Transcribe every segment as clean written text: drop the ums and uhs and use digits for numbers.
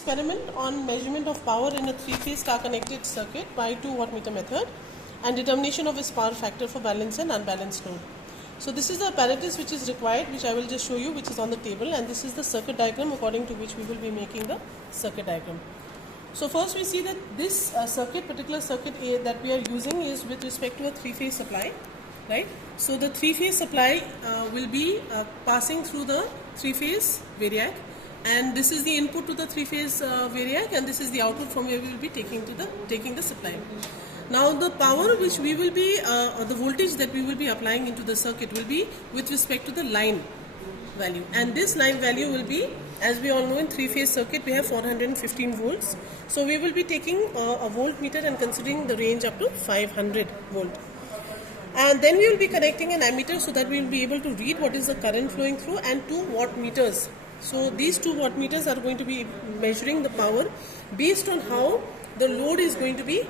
Experiment on measurement of power in a three-phase car-connected circuit by 2 wattmeter method and determination of its power factor for balanced and unbalanced load. So this is the apparatus which is required, which I will just show you, which is on the table, and this is the circuit diagram according to which we will be making the circuit diagram. So first we see that this particular circuit that we are using is with respect to a three-phase supply, right? So the three-phase supply will be passing through the three-phase variac, and this is the input to the three-phase variac, and this is the output from where we will be taking the supply. Now the power which we will be, or the voltage that we will be applying into the circuit will be with respect to the line value, and this line value will be, as we all know, in three-phase circuit we have 415 volts. So we will be taking a voltmeter and considering the range up to 500 volt. And then we will be connecting an ammeter so that we will be able to read what is the current flowing through, and 2 wattmeters. So these 2 wattmeters are going to be measuring the power based on how the load is going to be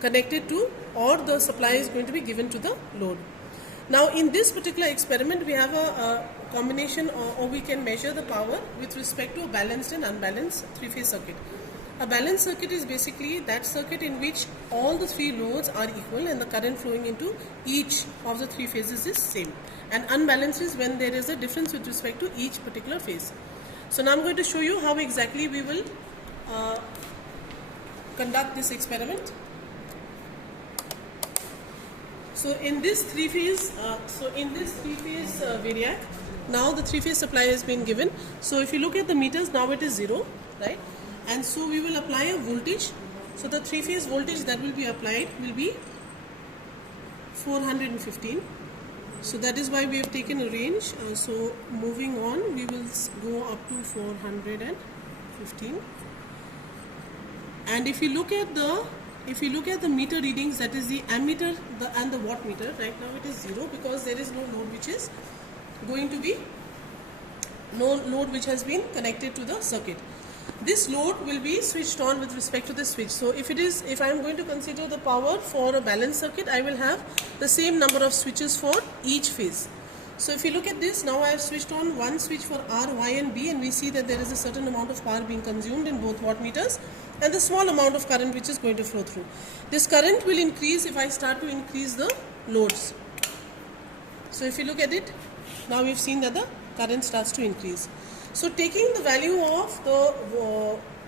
connected to, or the supply is going to be given to the load. Now in this particular experiment we have a combination, or we can measure the power with respect to a balanced and unbalanced three-phase circuit. A balanced circuit is basically that circuit in which all the 3 loads are equal and the current flowing into each of the 3 phases is same. And unbalanced is when there is a difference with respect to each particular phase. So now I'm going to show you how exactly we will conduct this experiment. So in this three-phase variac, now the three-phase supply has been given. So if you look at the meters, now it is 0, right? And so we will apply a voltage. So the three-phase voltage that will be applied will be 415. So that is why we have taken a range. So moving on, we will go up to 415. And if you look at the meter readings, that is the ammeter and the wattmeter, right now it is 0 because there is no load which is going to be, no load which has been connected to the circuit. This load will be switched on with respect to the switch. So if I am going to consider the power for a balanced circuit, I will have the same number of switches for each phase. So if you look at this, now I have switched on one switch for R, Y and B, and we see that there is a certain amount of power being consumed in both wattmeters and the small amount of current which is going to flow through. This current will increase if I start to increase the loads. So if you look at it, now we've seen that the current starts to increase. So taking the value of the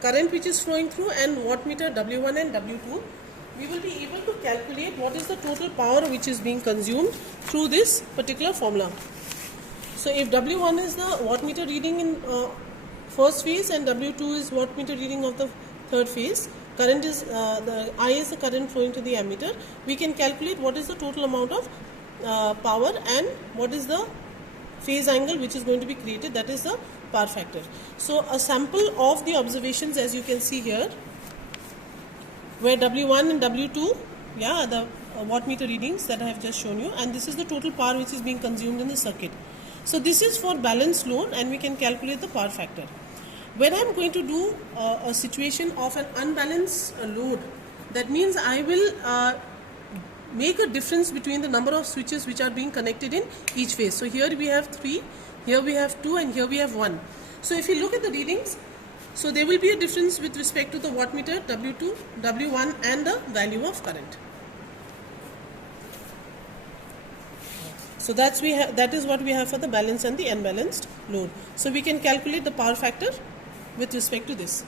current which is flowing through and wattmeter W1 and W2, we will be able to calculate what is the total power which is being consumed through this particular formula. So if W1 is the wattmeter reading in first phase and W2 is wattmeter reading of the third phase, current is I is the current flowing to the ammeter, we can calculate what is the total amount of power and what is the phase angle which is going to be created, that is the power factor. So a sample of the observations, as you can see here, where W1 and W2, the wattmeter readings that I have just shown you, and this is the total power which is being consumed in the circuit. So this is for balanced load, and we can calculate the power factor. When I am going to do a situation of an unbalanced load, that means I will make a difference between the number of switches which are being connected in each phase. So here we have 3, here we have 2, and here we have 1. So if you look at the readings, so there will be a difference with respect to the wattmeter, W2, W1 and the value of current. So that is what we have for the balanced and the unbalanced load. So we can calculate the power factor with respect to this.